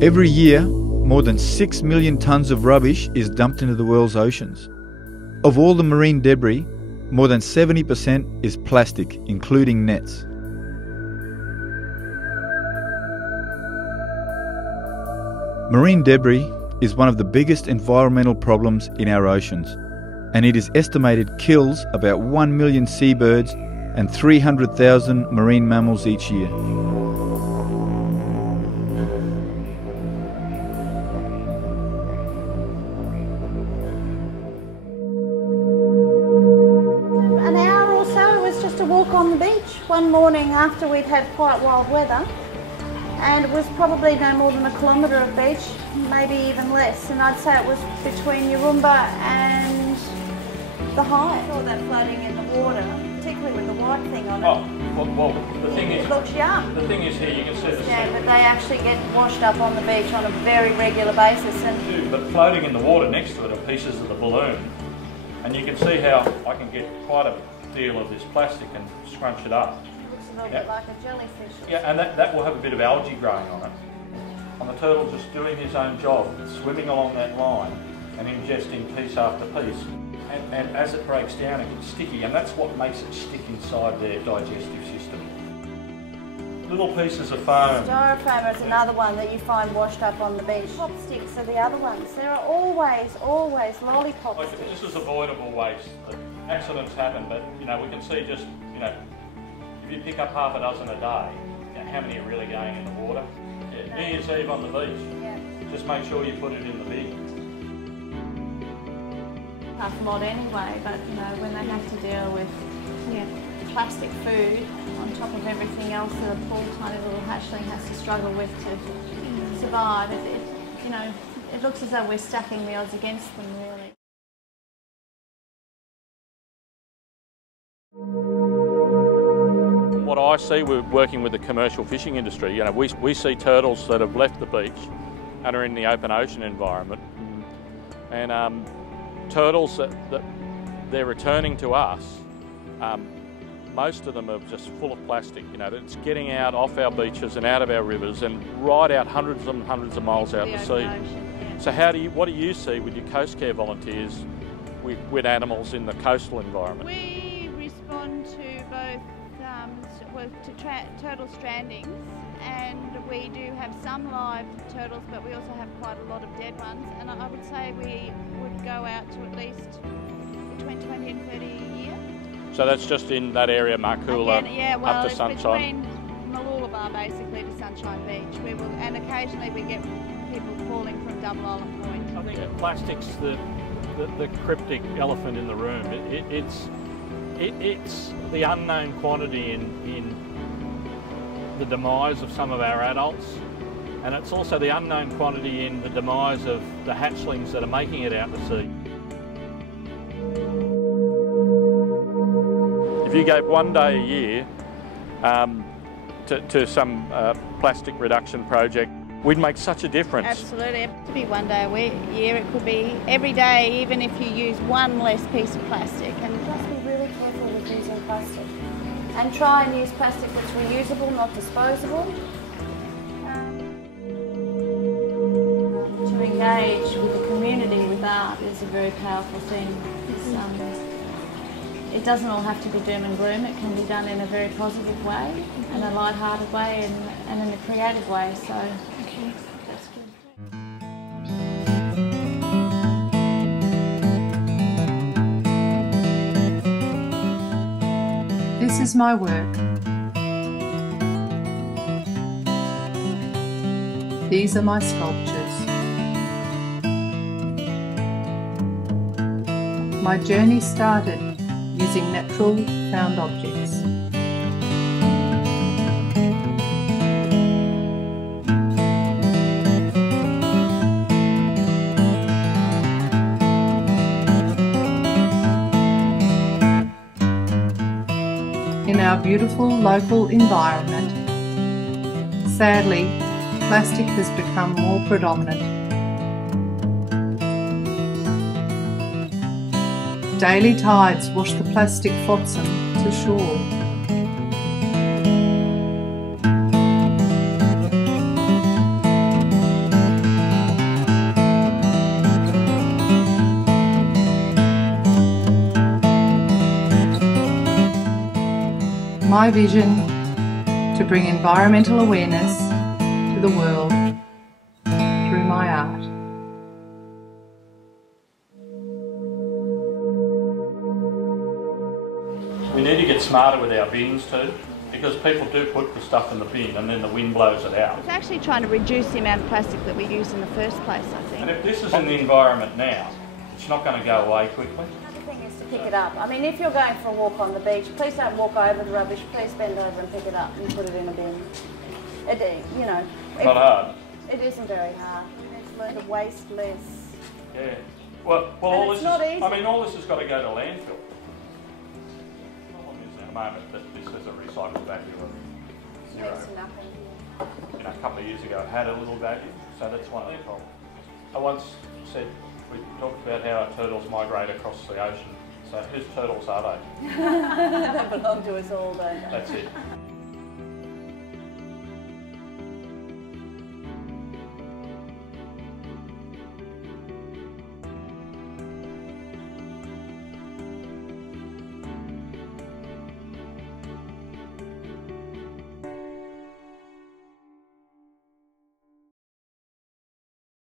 Every year, more than 6 million tonnes of rubbish is dumped into the world's oceans. Of all the marine debris, more than 70% is plastic, including nets. Marine debris is one of the biggest environmental problems in our oceans, and it is estimated kills about 1 million seabirds and 300,000 marine mammals each year. An hour or so, it was just a walk on the beach one morning after we'd had quite wild weather, and it was probably no more than 1 kilometre of beach, maybe even less, and I'd say it was between Yurumba and the High. All that floating in the water, particularly with the white thing on it. Oh, well, the thing is... It looks young. The thing is here, you can see the... Yeah, but they actually get washed up on the beach on a very regular basis. And But floating in the water next to it are pieces of the balloon. And you can see how I can get quite a deal of this plastic and scrunch it up. it looks a little bit like a jellyfish. Yeah, and that will have a bit of algae growing on it. And the turtle just doing his own job, swimming along that line and ingesting piece after piece. And as it breaks down, it gets sticky, and that's what makes it stick inside their digestive system. Little pieces of foam. Styrofoam is another one that you find washed up on the beach. Pop sticks are the other ones. There are always lollipop Like, sticks. this is avoidable waste. Accidents happen, but we can see just, if you pick up half a dozen a day, how many are really going in the water? Yeah, New Year's Eve on the beach. Yeah. Just make sure you put it in the bin. Tough lot anyway, but when they have to deal with plastic food on top of everything else that a poor tiny little hatchling has to struggle with to survive, it looks as though we're stacking the odds against them, really. From what I see, we're working with the commercial fishing industry. We see turtles that have left the beach and are in the open ocean environment, and turtles that they're returning to us, most of them are just full of plastic. It's getting out off our beaches and out of our rivers and right out hundreds and hundreds of miles out to sea. So what do you see with your Coast Care volunteers with animals in the coastal environment? We respond to both turtle strandings, and we do have some live turtles, but we also have quite a lot of dead ones, and I would say we would go out to at least between 20 and 30 a year. So that's just in that area, Markoola, up to Sunshine? Between Mooloolaba basically to Sunshine Beach. And occasionally we get people calling from Double Island Point. I think plastic's the cryptic elephant in the room. It's the unknown quantity in the demise of some of our adults, and it's also the unknown quantity in the demise of the hatchlings that are making it out to sea. If you gave one day a year to some plastic reduction project, we'd make such a difference. Absolutely. It could be one day a year, it could be every day, even if you use one less piece of plastic. And Just be really careful with using plastic. And try and use plastic that's reusable, not disposable. To engage with the community with art is a very powerful thing. It doesn't all have to be doom and gloom. It can be done in a very positive way, and a light-hearted way, and in a creative way. So that's good. This is my work. These are my sculptures. My journey started using natural found objects. In our beautiful local environment, sadly, plastic has become more predominant. Daily tides wash the plastic flotsam to shore. my vision to bring environmental awareness to the world through my art. We need to get smarter with our bins too, because people do put the stuff in the bin and then the wind blows it out. It's actually trying to reduce the amount of plastic that we use in the first place, I think. And if this is in the environment now, it's not going to go away quickly. Another thing is to pick it up. I mean, if you're going for a walk on the beach, please don't walk over the rubbish. Please bend over and pick it up and put it in a bin. You know, Not hard. It isn't very hard. Let's learn to waste less. Yeah. Well, all it's this not is, easy. I mean, all this has got to go to landfill. The problem is at the moment that this has a recycled value of zero. Next to nothing. You know, a couple of years ago it had a little value, so that's one of the problems. I once said, we talked about how our turtles migrate across the ocean. So whose turtles are they? They belong to us all, don't they? That's it.